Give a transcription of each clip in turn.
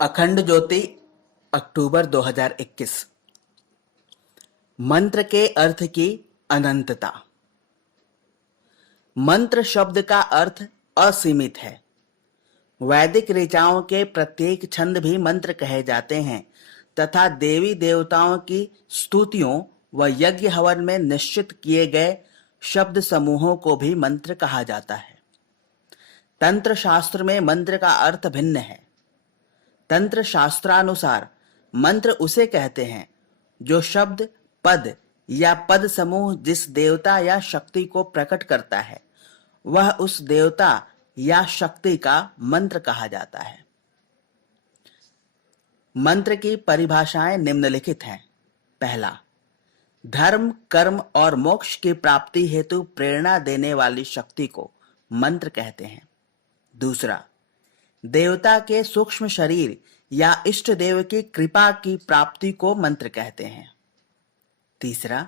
अखंड ज्योति अक्टूबर 2021। मंत्र के अर्थ की अनंतता। मंत्र शब्द का अर्थ असीमित है। वैदिक ऋचाओं के प्रत्येक छंद भी मंत्र कहे जाते हैं तथा देवी देवताओं की स्तुतियों व यज्ञ हवन में निश्चित किए गए शब्द समूहों को भी मंत्र कहा जाता है। तंत्र शास्त्र में मंत्र का अर्थ भिन्न है। तंत्र शास्त्रानुसार मंत्र उसे कहते हैं जो शब्द, पद या पद समूह जिस देवता या शक्ति को प्रकट करता है वह उस देवता या शक्ति का मंत्र कहा जाता है। मंत्र की परिभाषाएं निम्नलिखित हैं। पहला, धर्म, कर्म और मोक्ष की प्राप्ति हेतु प्रेरणा देने वाली शक्ति को मंत्र कहते हैं। दूसरा, देवता के सूक्ष्म शरीर या इष्ट देव की कृपा की प्राप्ति को मंत्र कहते हैं। तीसरा,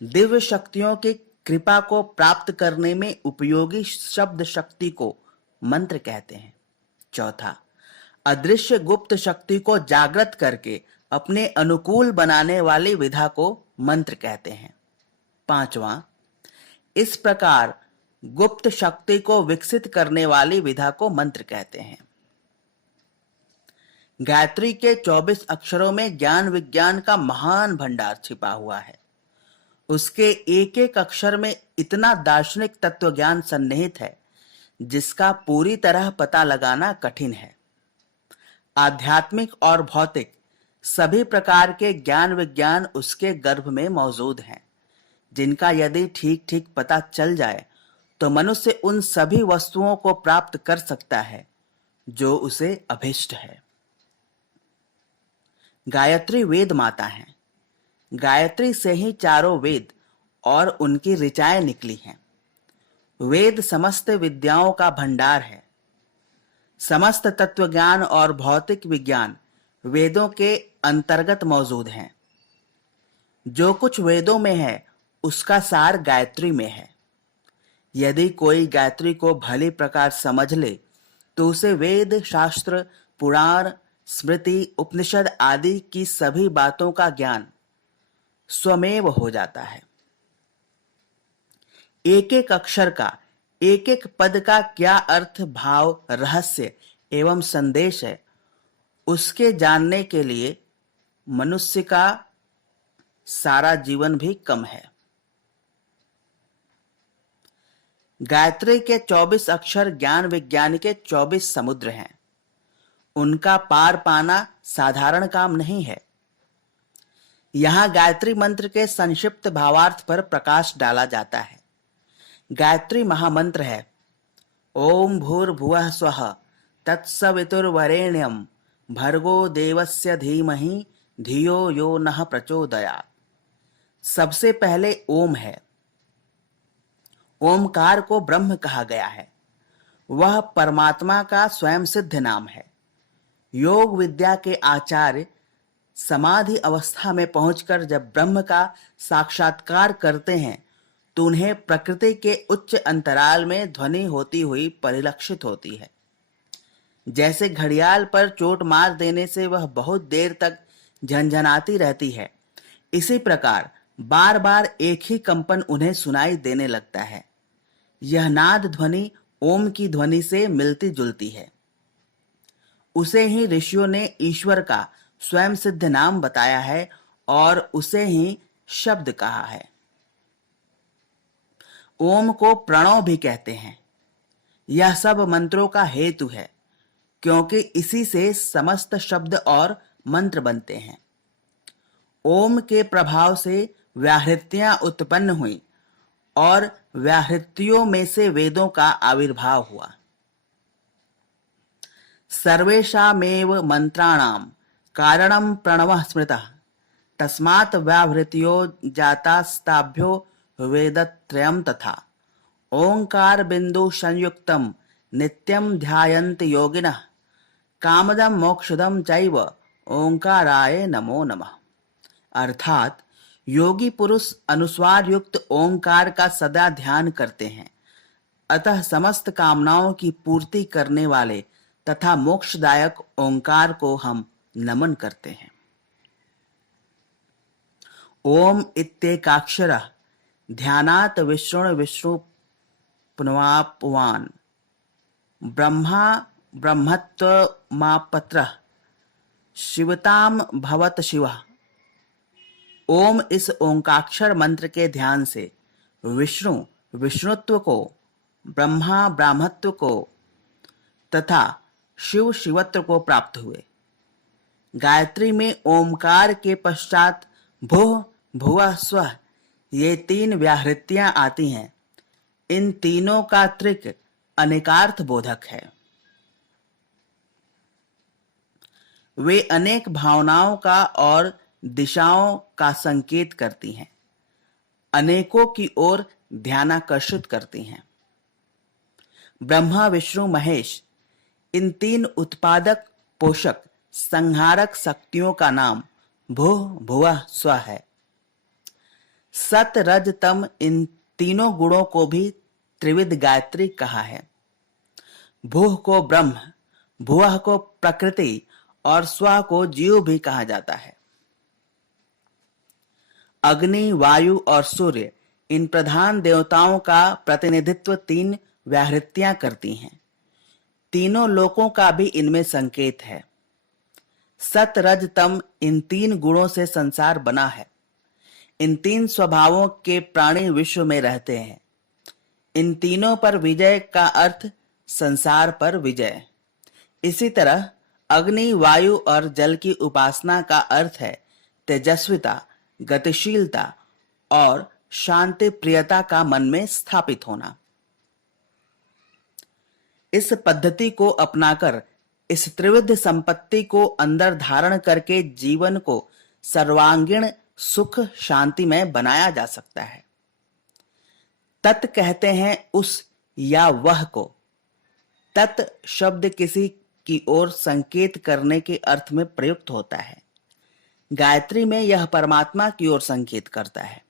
दिव्य शक्तियों की कृपा को प्राप्त करने में उपयोगी शब्द शक्ति को मंत्र कहते हैं। चौथा, अदृश्य गुप्त शक्ति को जागृत करके अपने अनुकूल बनाने वाली विधा को मंत्र कहते हैं। पांचवा, इस प्रकार गुप्त शक्ति को विकसित करने वाली विधा को मंत्र कहते हैं। गायत्री के 24 अक्षरों में ज्ञान विज्ञान का महान भंडार छिपा हुआ है। उसके एक एक अक्षर में इतना दार्शनिक तत्व ज्ञान सन्निहित है जिसका पूरी तरह पता लगाना कठिन है। आध्यात्मिक और भौतिक सभी प्रकार के ज्ञान विज्ञान उसके गर्भ में मौजूद हैं, जिनका यदि ठीक ठीक पता चल जाए तो मनुष्य उन सभी वस्तुओं को प्राप्त कर सकता है जो उसे अभिष्ट है। गायत्री वेद माता है। गायत्री से ही चारों वेद और उनकी ऋचाएं निकली हैं। वेद समस्त विद्याओं का भंडार है। समस्त तत्वज्ञान और भौतिक विज्ञान वेदों के अंतर्गत मौजूद हैं। जो कुछ वेदों में है उसका सार गायत्री में है। यदि कोई गायत्री को भली प्रकार समझ ले तो उसे वेद, शास्त्र, पुराण, स्मृति, उपनिषद आदि की सभी बातों का ज्ञान स्वमेव हो जाता है। एक एक अक्षर का, एक एक पद का क्या अर्थ, भाव, रहस्य एवं संदेश है, उसके जानने के लिए मनुष्य का सारा जीवन भी कम है। गायत्री के 24 अक्षर ज्ञान विज्ञान के 24 समुद्र हैं। उनका पार पाना साधारण काम नहीं है। यहां गायत्री मंत्र के संक्षिप्त भावार्थ पर प्रकाश डाला जाता है। गायत्री महामंत्र है ओम भूर्भुवः स्वः तत्सवितुर्वरेण्यं भर्गो देवस्य धीमहि धियो यो नः प्रचोदयात्। सबसे पहले ओम है। ओमकार को ब्रह्म कहा गया है। वह परमात्मा का स्वयं सिद्ध नाम है। योग विद्या के आचार्य समाधि अवस्था में पहुंचकर जब ब्रह्म का साक्षात्कार करते हैं तो उन्हें प्रकृति के उच्च अंतराल में ध्वनि होती हुई परिलक्षित होती है। जैसे घड़ियाल पर चोट मार देने से वह बहुत देर तक झनझनाती रहती है, इसी प्रकार बार बार एक ही कंपन उन्हें सुनाई देने लगता है। यह नाद ध्वनि ओम की ध्वनि से मिलती जुलती है। उसे ही ऋषियों ने ईश्वर का स्वयं सिद्ध नाम बताया है और उसे ही शब्द कहा है। ओम को प्रणव भी कहते हैं। यह सब मंत्रों का हेतु है क्योंकि इसी से समस्त शब्द और मंत्र बनते हैं। ओम के प्रभाव से व्याहृतियां उत्पन्न हुई और व्याहृतियों में से वेदों का आविर्भाव हुआ। सर्वेषामेव मंत्राणां कारणं प्रणवः स्मृतः तस्मात् व्याहृत्यो जातास्ताभ्यो वेदत्रयं तथा। ओंकार बिंदु संयुक्तं नित्यं ध्यायन्ति योगिनः कामदं मोक्षदं चैव ओंकाराय नमो नमः। अर्थात योगी पुरुष अनुस्वार युक्त ओंकार का सदा ध्यान करते हैं, अतः समस्त कामनाओं की पूर्ति करने वाले तथा मोक्षदायक ओंकार को हम नमन करते हैं। ओम इत्येकाक्षरः ध्यानात् विष्णु विष्णु पुनवापवान ब्रह्मा ब्रह्मत्वमापत्रः शिवताम भवत शिवः। ओम इस ओंकाक्षर मंत्र के ध्यान से विष्णु विष्णुत्व को, ब्रह्मा ब्राह्मत्व को तथा शिव शिवत्व को प्राप्त हुए। गायत्री में ओमकार के पश्चात भुः भुवः स्वः ये 3 व्याहृतियां आती हैं। इन तीनों का त्रिक अनेकार्थ बोधक है। वे अनेक भावनाओं का और दिशाओं का संकेत करती हैं, अनेकों की ओर ध्यानाकर्षित करती हैं। ब्रह्मा विष्णु महेश इन 3 उत्पादक पोषक संहारक शक्तियों का नाम भुः भुवः स्वः है। सत रज तम इन तीनों गुणों को भी त्रिविध गायत्री कहा है। भुः को ब्रह्म, भुवः को प्रकृति और स्वः को जीव भी कहा जाता है। अग्नि, वायु और सूर्य इन प्रधान देवताओं का प्रतिनिधित्व 3 व्याहृतियां करती हैं। तीनों लोकों का भी इनमें संकेत है। सत रज तम इन 3 गुणों से संसार बना है। इन 3 स्वभावों के प्राणी विश्व में रहते हैं। इन तीनों पर विजय का अर्थ संसार पर विजय। इसी तरह अग्नि, वायु और जल की उपासना का अर्थ है तेजस्विता, गतिशीलता और शांति प्रियता का मन में स्थापित होना। इस पद्धति को अपनाकर इस त्रिविध संपत्ति को अंदर धारण करके जीवन को सर्वांगीण सुख शांति में बनाया जा सकता है। तत् कहते हैं उस या वह को। तत् शब्द किसी की ओर संकेत करने के अर्थ में प्रयुक्त होता है। गायत्री में यह परमात्मा की ओर संकेत करता है।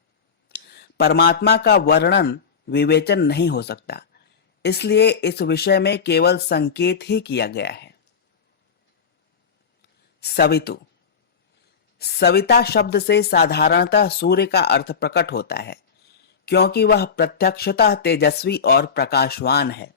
परमात्मा का वर्णन विवेचन नहीं हो सकता, इसलिए इस विषय में केवल संकेत ही किया गया है। सवितु। सविता शब्द से साधारणतः सूर्य का अर्थ प्रकट होता है, क्योंकि वह प्रत्यक्षतः तेजस्वी और प्रकाशवान है।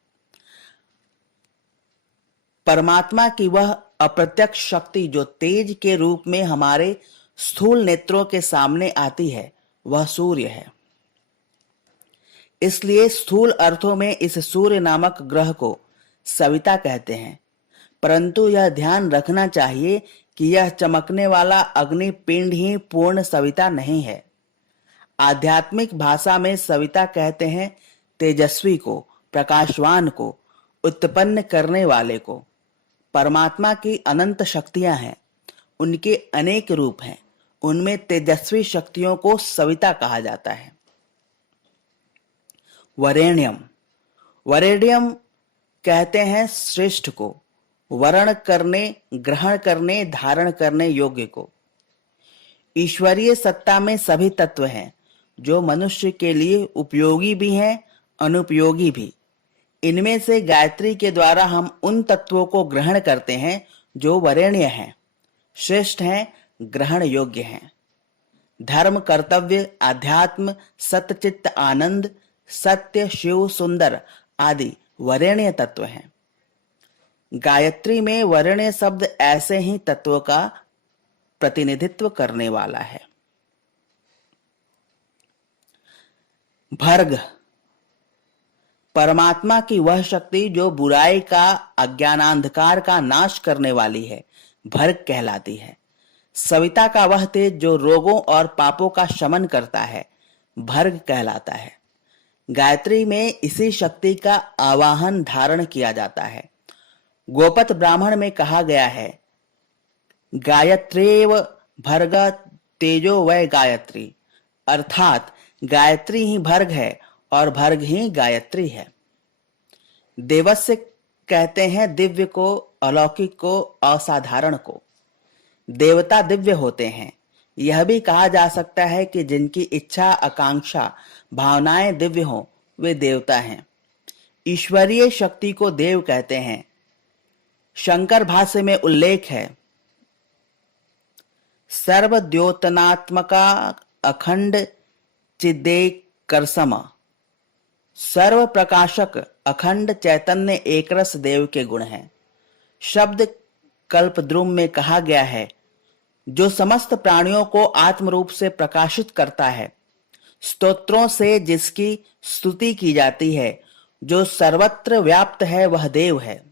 परमात्मा की वह अप्रत्यक्ष शक्ति जो तेज के रूप में हमारे स्थूल नेत्रों के सामने आती है, वह सूर्य है। इसलिए स्थूल अर्थों में इस सूर्य नामक ग्रह को सविता कहते हैं, परंतु यह ध्यान रखना चाहिए कि यह चमकने वाला अग्निपिंड ही पूर्ण सविता नहीं है। आध्यात्मिक भाषा में सविता कहते हैं तेजस्वी को, प्रकाशवान को, उत्पन्न करने वाले को। परमात्मा की अनंत शक्तियां हैं, उनके अनेक रूप हैं, उनमें तेजस्वी शक्तियों को सविता कहा जाता है। वरेण्यम। वरेण्यम कहते हैं श्रेष्ठ को, वर्ण करने, ग्रहण करने, धारण करने योग्य को। ईश्वरीय सत्ता में सभी तत्व हैं, जो मनुष्य के लिए उपयोगी भी हैं, अनुपयोगी भी। इनमें से गायत्री के द्वारा हम उन तत्वों को ग्रहण करते हैं जो वरेण्य हैं, श्रेष्ठ हैं, ग्रहण योग्य हैं। धर्म, कर्तव्य, आध्यात्म, सत्यचित्त, आनंद, सत्य, शिव, सुंदर आदि वरेण्य तत्व हैं। गायत्री में वरेण्य शब्द ऐसे ही तत्वों का प्रतिनिधित्व करने वाला है। भर्ग। परमात्मा की वह शक्ति जो बुराई का, अज्ञानांधकार का नाश करने वाली है, भर्ग कहलाती है। सविता का वह तेज जो रोगों और पापों का शमन करता है, भर्ग कहलाता है। गायत्री में इसी शक्ति का आवाहन धारण किया जाता है। गोपत ब्राह्मण में कहा गया है, गायत्रेव भर्ग तेजो वै गायत्री, अर्थात गायत्री ही भर्ग है और भर्ग ही गायत्री है। देवस्य कहते हैं दिव्य को, अलौकिक को, असाधारण को। देवता दिव्य होते हैं। यह भी कहा जा सकता है कि जिनकी इच्छा, आकांक्षा, भावनाएं दिव्य हों, वे देवता हैं। ईश्वरीय शक्ति को देव कहते हैं। शंकर भाष्य में उल्लेख है, सर्वद्योतनात्मका अखंड चिदेकरसम, सर्व प्रकाशक अखंड चैतन्य एकरस देव के गुण हैं। शब्द कल्पद्रुम में कहा गया है, जो समस्त प्राणियों को आत्म रूप से प्रकाशित करता है, स्तोत्रों से जिसकी स्तुति की जाती है, जो सर्वत्र व्याप्त है, वह देव है।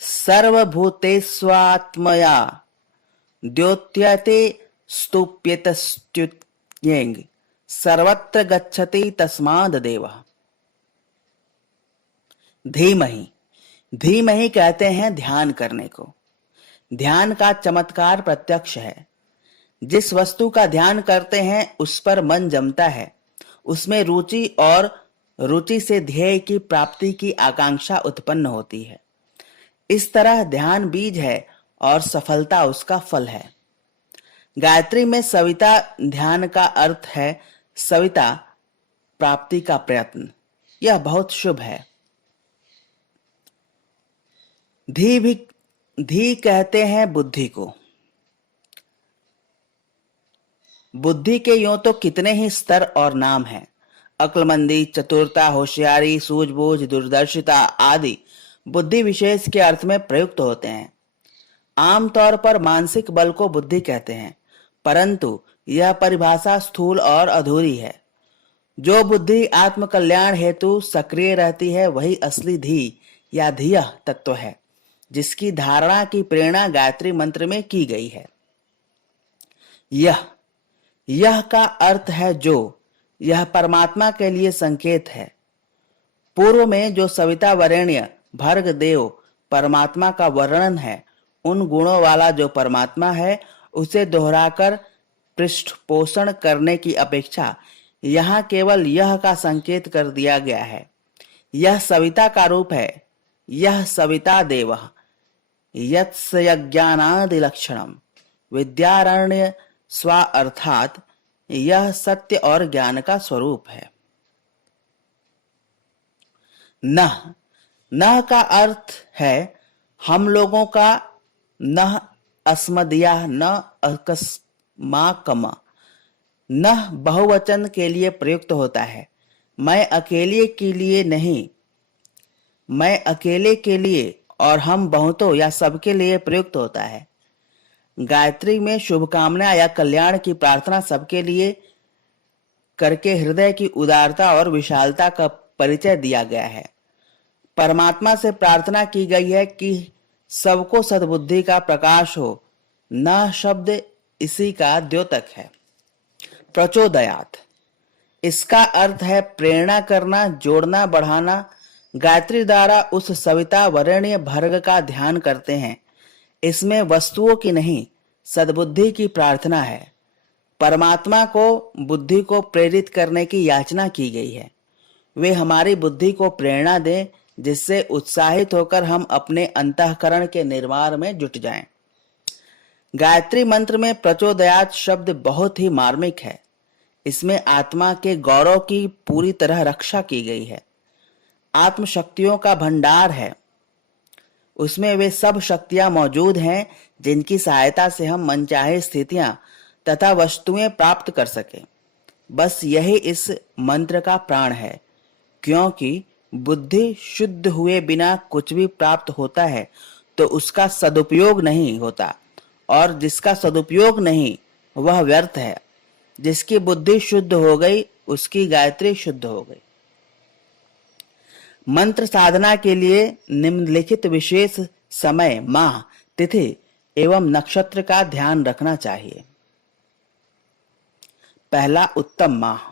सर्वभूतेष्वात्मया द्योत्यते स्तुप्येतस्तुत्येंग, सर्वत्र गच्छति तस्माद् देवः। धीमहि, धीमहि कहते हैं ध्यान करने को। ध्यान का चमत्कार प्रत्यक्ष है। जिस वस्तु का ध्यान करते हैं उस पर मन जमता है, उसमें रुचि और रुचि से ध्येय की प्राप्ति की आकांक्षा उत्पन्न होती है। इस तरह ध्यान बीज है और सफलता उसका फल है। गायत्री में सविता ध्यान का अर्थ है सविता प्राप्ति का प्रयत्न। यह बहुत शुभ है। धी कहते हैं बुद्धि को। बुद्धि के यूं तो कितने ही स्तर और नाम हैं। अक्लमंदी, चतुरता, होशियारी, सूझबूझ, दूरदर्शिता आदि बुद्धि विशेष के अर्थ में प्रयुक्त होते हैं। आमतौर पर मानसिक बल को बुद्धि कहते हैं, परंतु यह परिभाषा स्थूल और अधूरी है। जो बुद्धि आत्म कल्याण हेतु सक्रिय रहती है वही असली धी या धियः तत्व है, जिसकी धारणा की प्रेरणा गायत्री मंत्र में की गई है। यह का अर्थ है जो, यह परमात्मा के लिए संकेत है। पूर्व में जो सविता वरेण्य भर्ग देव परमात्मा का वर्णन है, उन गुणों वाला जो परमात्मा है उसे दोहराकर पृष्ठपोषण करने की अपेक्षा यहाँ केवल यह का संकेत कर दिया गया है। यह सविता का रूप है। यह सविता देवः यत्स यज्ञानादि लक्षणम विद्यारण्य स्वा, अर्थात यह सत्य और ज्ञान का स्वरूप है। न का अर्थ है हम लोगों का, न अस्मदिया, न अकस्माकम। न बहुवचन के लिए प्रयुक्त होता है। मैं अकेले के लिए नहीं, मैं अकेले के लिए और हम बहुतों या सबके लिए प्रयुक्त होता है। गायत्री में शुभकामना या कल्याण की प्रार्थना सबके लिए करके हृदय की उदारता और विशालता का परिचय दिया गया है। परमात्मा से प्रार्थना की गई है कि सबको सद्बुद्धि का प्रकाश हो। न शब्द इसी का द्योतक है। प्रचोदयात, इसका अर्थ है प्रेरणा करना, जोड़ना, बढ़ाना। गायत्री द्वारा उस सविता वरेण्य भर्ग का ध्यान करते हैं। इसमें वस्तुओं की नहीं, सद्बुद्धि की प्रार्थना है। परमात्मा को बुद्धि को प्रेरित करने की याचना की गई है। वे हमारी बुद्धि को प्रेरणा दें, जिससे उत्साहित होकर हम अपने अंतःकरण के निर्माण में जुट जाएं। गायत्री मंत्र में प्रचोदयात शब्द बहुत ही मार्मिक है। इसमें आत्मा के गौरव की पूरी तरह रक्षा की गई है। आत्म शक्तियों का भंडार है। उसमें वे सब शक्तियां मौजूद हैं जिनकी सहायता से हम मनचाहे स्थितियां तथा वस्तुएं प्राप्त कर सके। बस यही इस मंत्र का प्राण है, क्योंकि बुद्धि शुद्ध हुए बिना कुछ भी प्राप्त होता है तो उसका सदुपयोग नहीं होता, और जिसका सदुपयोग नहीं वह व्यर्थ है। जिसकी बुद्धि शुद्ध हो गई उसकी गायत्री शुद्ध हो गई। मंत्र साधना के लिए निम्नलिखित विशेष समय, माह, तिथि एवं नक्षत्र का ध्यान रखना चाहिए। पहला, उत्तम माह।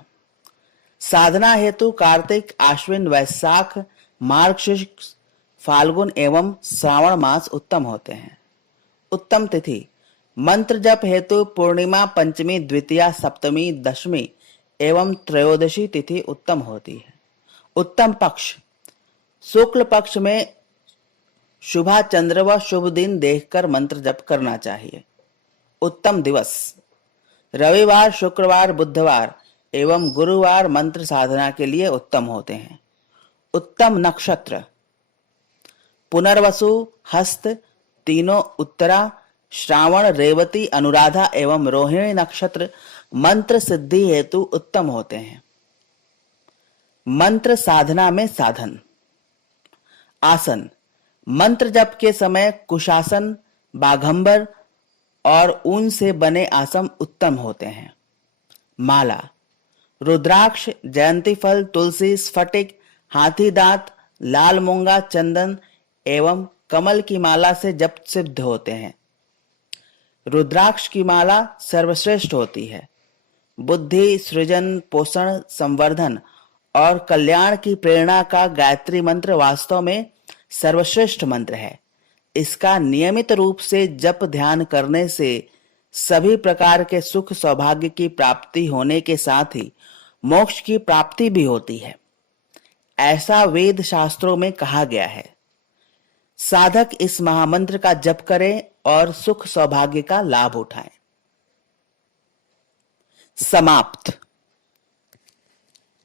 साधना हेतु कार्तिक, आश्विन, वैशाख, मार्गशीर्ष, फाल्गुन एवं श्रावण मास उत्तम होते हैं। उत्तम तिथि, मंत्र जप हेतु पूर्णिमा, पंचमी, द्वितीया, सप्तमी, दशमी एवं त्रयोदशी तिथि उत्तम होती है। उत्तम पक्ष, शुक्ल पक्ष में शुभा चंद्र व शुभ दिन देखकर मंत्र जप करना चाहिए। उत्तम दिवस, रविवार, शुक्रवार, बुधवार एवं गुरुवार मंत्र साधना के लिए उत्तम होते हैं। उत्तम नक्षत्र पुनर्वसु, हस्त, तीनों उत्तरा, श्रावण, रेवती, अनुराधा एवं रोहिणी नक्षत्र मंत्र सिद्धि हेतु उत्तम होते हैं। मंत्र साधना में साधन। आसन मंत्र जप के समय कुशासन, बाघंबर और ऊन से बने आसन उत्तम होते हैं। माला रुद्राक्ष, जयंती फल, तुलसी, स्फटिक, हाथी दांत, लाल मूंगा, चंदन एवं कमल की माला से जप सिद्ध होते हैं। रुद्राक्ष की माला सर्वश्रेष्ठ होती है। बुद्धि, सृजन, पोषण, संवर्धन और कल्याण की प्रेरणा का गायत्री मंत्र वास्तव में सर्वश्रेष्ठ मंत्र है। इसका नियमित रूप से जप ध्यान करने से सभी प्रकार के सुख सौभाग्य की प्राप्ति होने के साथ ही मोक्ष की प्राप्ति भी होती है, ऐसा वेद शास्त्रों में कहा गया है। साधक इस महामंत्र का जप करें और सुख सौभाग्य का लाभ उठाएं। समाप्त।